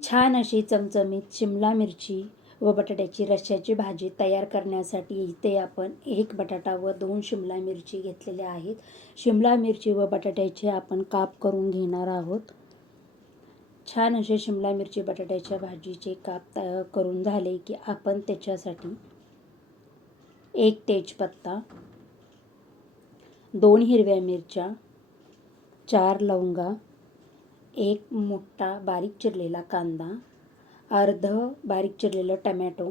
छान अशी चमचमीत शिमला मिरची व बटाट्याची रश्श्याची भाजी तयार करण्यासाठी इथे आपण एक बटाटा व दोन शिमला मिरची घेतलेल्या आहेत. शिमला मिरची व बटाट्याचे आपण काप करून घेणार आहोत. छान असे शिमला मिरची बटाट्याच्या भाजीचे काप तयार करून झाले की आपण त्याच्यासाठी एक तेजपत्ता दोन हिरव्या मिरच्या चार लवंगा एक मोठा बारीक चिरलेला कांदा अर्ध बारीक चिरलेलं टमॅटो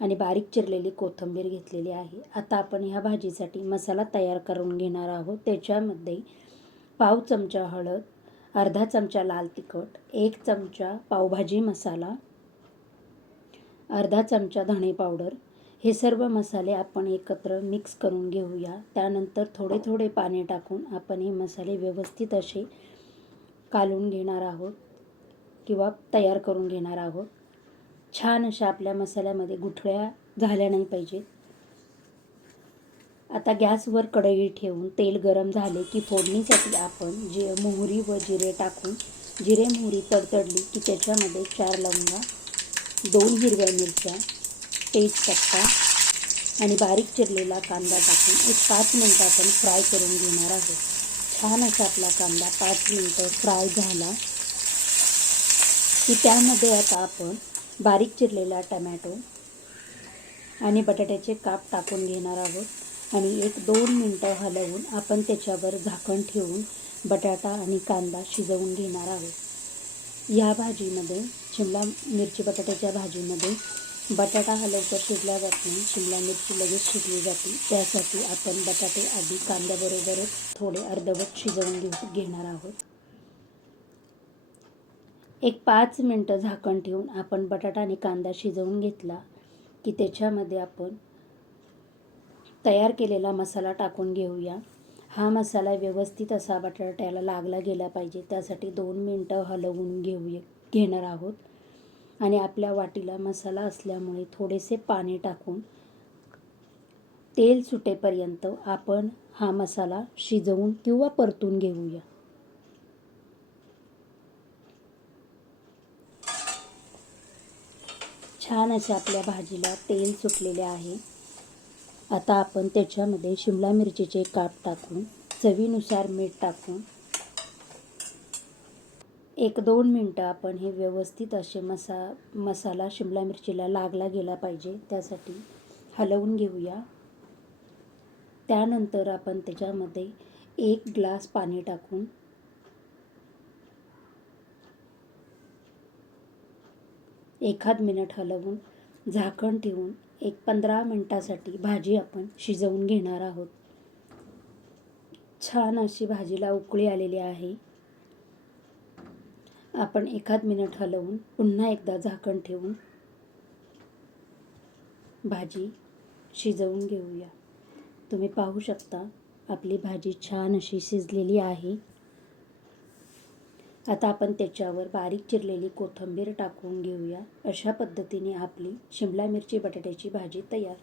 आणि बारीक चिरलेली कोथिंबीर घेतलेली आहे. आता आपण ह्या भाजीसाठी मसाला तयार करून घेणार आहोत. त्याच्यामध्ये पाव चमचा हळद अर्धा चमचा लाल तिखट एक चमचा पावभाजी मसाला अर्धा चमचा धणे पावडर. हे सर्व मसाले आपण एकत्र मिक्स करून घेऊया. त्यानंतर थोडे थोडे पाणी टाकून आपण हे मसाले व्यवस्थित असे कालून घेणार आहोत किंवा तयार करून घेणार आहोत. छान अशा आपल्या मसाल्यामध्ये गुठळ्या झाल्या नाही पाहिजेत. आता गॅसवर कढई ठेवून तेल गरम झाले की फोडणीसाठी आपण जे मोहरी व जिरे टाकून जिरे मोहरी तडतडली की त्याच्यामध्ये चार लवंगा दोन हिरव्या मिरच्या तेजपत्ता आणि बारीक चिरलेला कांदा टाकून एक पाच मिनटं आपण फ्राय करून घेणार आहोत. छान असा आपला कांदा पाच मिनटं फ्राय झाला की त्यामध्ये आता आपण बारीक चिरलेला टमॅटो आणि बटाट्याचे काप टाकून घेणार आहोत. आणि एक दोन मिनटं हलवून आपण त्याच्यावर झाकण ठेवून बटाटा आणि कांदा शिजवून घेणार आहोत. या भाजीमध्ये शिमला मिरची बटाट्याच्या भाजीमध्ये बटाटा हा लवकर शिजला जात नाही. शिमला मिरची लगेच शिजली जाते. त्यासाठी आपण बटाटे आधी कांद्याबरोबरच थोडे अर्धवट शिजवून घेऊ घेणार आहोत. एक पाच मिनटं झाकण ठेवून आपण बटाटा आणि कांदा शिजवून घेतला की त्याच्यामध्ये आपण तयार केलेला मसाला टाकून घेऊया. हा मसाला व्यवस्थित असा बटाट्याला लागला गेला पाहिजे. त्यासाठी दोन मिनटं हलवून घेऊया घेणार आहोत. आणि आपल्या वाटीला मसाला असल्यामुळे थोडेसे पाणी टाकून तेल सुटेपर्यंत आपण हा मसाला शिजवून किंवा परतून घेऊया. छान असे आपल्या भाजीला तेल सुटलेले आहे. आता आपण त्याच्यामध्ये शिमला मिरचीचे काप टाकून चवीनुसार मीठ टाकून एक दोन मिनटं आपण हे व्यवस्थित असे मसा मसाला शिमला मिरचीला लागला गेला पाहिजे त्यासाठी हलवून घेऊया. त्यानंतर आपण त्याच्यामध्ये एक ग्लास पाणी टाकून एखाद मिनिट हलवून झाकण ठेवून एक पंधरा मिनटासाठी भाजी आपण शिजवून घेणार आहोत. छान अशी भाजीला उकळी आलेली आहे. आपण एखाद मिनिट हलवून पुन्हा एकदा झाकण ठेवून भाजी शिजवून घेऊया. तुम्ही पाहू शकता आपली भाजी छान अशी शिजलेली आहे. आता आपण त्याच्यावर बारीक चिरलेली कोथिंबीर टाकून घेऊया. अशा पद्धतीने आपली शिमला मिरची बटाट्याची भाजी तयार.